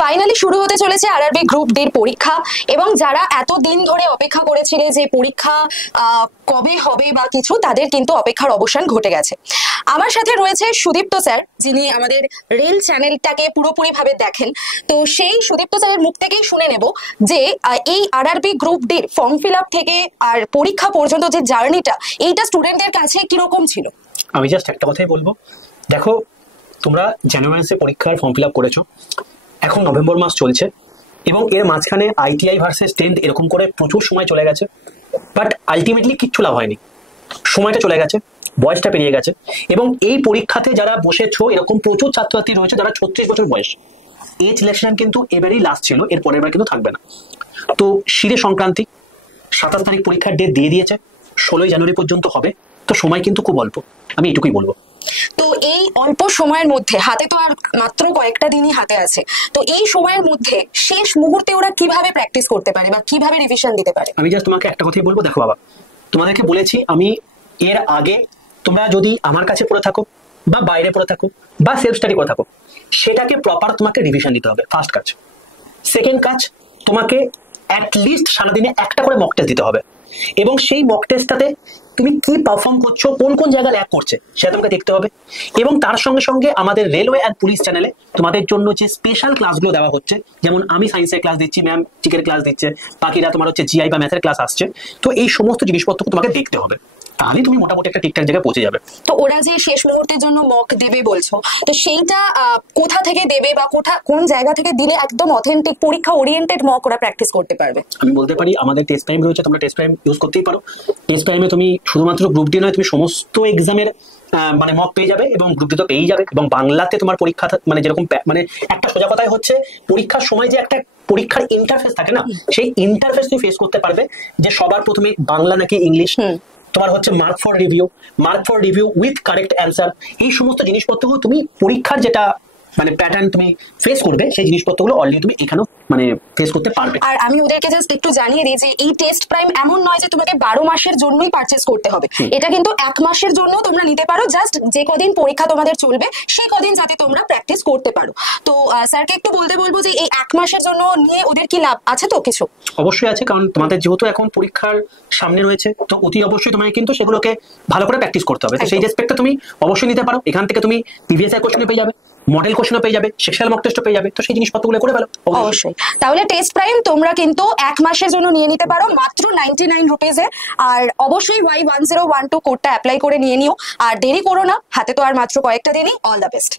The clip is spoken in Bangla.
ফাইনালি শুরু হতে চলেছে আরআরবি গ্রুপ ডির পরীক্ষা এবং যারা এতদিন ধরে অপেক্ষা করেছিলেন যে পরীক্ষা কবে হবে বা কিছু, তাদের কিন্তু অপেক্ষার অবসান ঘটে গেছে। আমার সাথে রয়েছে সুদীপ্ত স্যার, যিনি আমাদের রেল চ্যানেলটাকে পুরোপুরি ভাবে দেখেন। তো সেই সুদীপ্ত স্যারের মুখ থেকেই শুনে নেব যে এই আরআরবি গ্রুপ ডির ফর্ম ফিল আপ থেকে আর পরীক্ষা পর্যন্ত যে জার্নিটা, এইটা স্টুডেন্টদের কাছে কিরকম ছিল। আমি জাস্ট একটা কথাই বলবো, দেখো তোমরা জানুয়ারি মাসে পরীক্ষার ফর্ম ফিল আপ করেছো, এখন নভেম্বর মাস চলছে এবং এর মাঝখানে আইটিআই ভার্সেস 10th এরকম করে প্রচুর সময় চলে গেছে, বাট আলটিমেটলি কিচ্ছু লাভ হয়নি। সময়টা চলে গেছে, বয়সটা পেরিয়ে গেছে এবং এই পরীক্ষাতে যারা বসেছো এরকম প্রচুর ছাত্রছাত্রী রয়েছে যারা 36 বছর বয়স। এজ সিলেকশন কিন্তু এবারই লাস্ট ছিল, এর পরের বার কিন্তু থাকবে না। তো শিরে সংক্রান্তি 27 তারিখ পরীক্ষার ডেট দিয়ে দিয়েছে, 16ই জানুয়ারি পর্যন্ত হবে। তো সময় কিন্তু খুব অল্প, আমি এটুকুই বলবো। তো এই অল্প সময়ের মধ্যে, হাতে তো আর মাত্র কয়েকটা দিনই হাতে আছে, তো এই সময়ের মধ্যে শেষ মুহূর্তে ওরা কিভাবে প্র্যাকটিস করতে পারে বা কিভাবে রিভিশন দিতে পারে? আমি জাস্ট তোমাকে একটা কথাই বলবো, দেখো বাবা, তোমাদেরকে বলেছি আমি এর আগে, তোমরা যদি আমার কাছে পড়ে থাকো বা বাইরে পড়ে থাকো বা সেলফ স্টাডি করে থাকো, সেটাকে প্রপার তোমাকে রিভিশন দিতে হবে, ফার্স্ট কাজ। সেকেন্ড কাজ, তোমাকে অ্যাটলিস্ট সারাদিনে একটা করে মক টেস্ট দিতে হবে এবং সেই মক টেস্টটাতে তুমি কি পারফর্ম করছো, কোন কোন জায়গায় ল্যাক করছে সেটা তোমাকে দেখতে হবে। এবং তার সঙ্গে সঙ্গে আমাদের রেলওয়ে অ্যান্ড পুলিশ চ্যানেলে তোমাদের জন্য যে স্পেশাল ক্লাসগুলো দেওয়া হচ্ছে, যেমন আমি সায়েন্সের ক্লাস দিচ্ছি, ম্যাম জিকের ক্লাস দিচ্ছে, বাকিরা তোমার হচ্ছে জিআই বা ম্যাথের ক্লাস আসছে। তো এই সমস্ত জিনিসপত্র তোমাকে দেখতে হবে, তাহলে তুমি মোটামুটি একটা ঠিকঠাক জায়গায় পৌঁছে যাবে। তো ওরা যে শেষ মুহূর্তের জন্য মক দেবে বলছো, তো সেইটা কোথা থেকে দেবে বা কোন জায়গা থেকে দিলে একদম অথেন্টিক পরীক্ষা ওরিয়েন্টেড মক ওরা প্র্যাকটিস করতে পারবে? আমি বলতে পারি আমাদের টেস্ট প্রাইম রয়েছে, তোমরা টেস্ট প্রাইম ইউজ করতেই পারো। টেস্ট প্রাইমে তুমি শুধুমাত্র গ্রুপ ডি নয়, তুমি সমস্ত এক্সামের মানে মক পেয়ে যাবে এবং গ্রুপ ডি তো পেয়েই যাবে। এবং বাংলাতে তোমার পরীক্ষা মানে যেরকম মানে একটা সোজা কথাই হচ্ছে, পরীক্ষার সময় যে একটা পরীক্ষার ইন্টারফেস থাকে না, সেই ইন্টারফেস তুমি ফেস করতে পারবে যে সবার প্রথমে বাংলা নাকি ইংলিশ, তোমার হচ্ছে mark for review with correct answer, এই সমস্ত জিনিসপত্রগুলো তুমি পরীক্ষার যেটা মানে প্যাটার্ন তুমি ফেস করবে, সেই জিনিসপত্রগুলো অলরেডি তুমি এখানেও মানে ফেস করতে পারবে। আর আমি ওদেরকে জাস্ট একটু জানিয়ে দিই যে এই টেস্ট প্রাইম এমন নয় যে তোমাকে 12 মাসের জন্যই পারচেজ করতে হবে, এটা কিন্তু 1 মাসের জন্য তোমরা নিতে পারো। জাস্ট যে কদিন পরীক্ষা তোমাদের চলবে সেই কদিন যাতে তোমরা প্র্যাকটিস করতে পারো। তো স্যারকে একটু বলতে বলবো যে এই 1 মাসের জন্য নিয়ে ওদের কি লাভ আছে? তো কিছু অবশ্যই আছে, কারণ তোমাদের যেহেতু এখন পরীক্ষার সামনে রয়েছে, তো অতি অবশ্যই তোমাকে কিন্তু সেগুলোকে ভালো করে প্র্যাকটিস করতে হবে। তো সেই রেসপেক্টে তুমি অবশ্যই নিতে পারো। এখান থেকে তুমি প্রিভিয়াস ইয়ার কোশ্চেন পেয়ে যাবে, মডেল কোশ্চেনও পেয়ে যাবে, সেকশনাল মক টেস্টও পেয়ে যাবে। তো সেই জিনিসপত্রগুলো করে ফেলো অবশ্যই। তাহলে টেস্ট প্রাইম তোমরা কিন্তু 1 মাসের জন্য নিয়ে নিতে পারো মাত্র 99 রুপিজে। আর অবশ্যই Y1012 কোডটা অ্যাপ্লাই করে নিয়ে নিও, আর দেরি করো না, হাতে তো আর মাত্র কয়েকটা দিনই। All the best.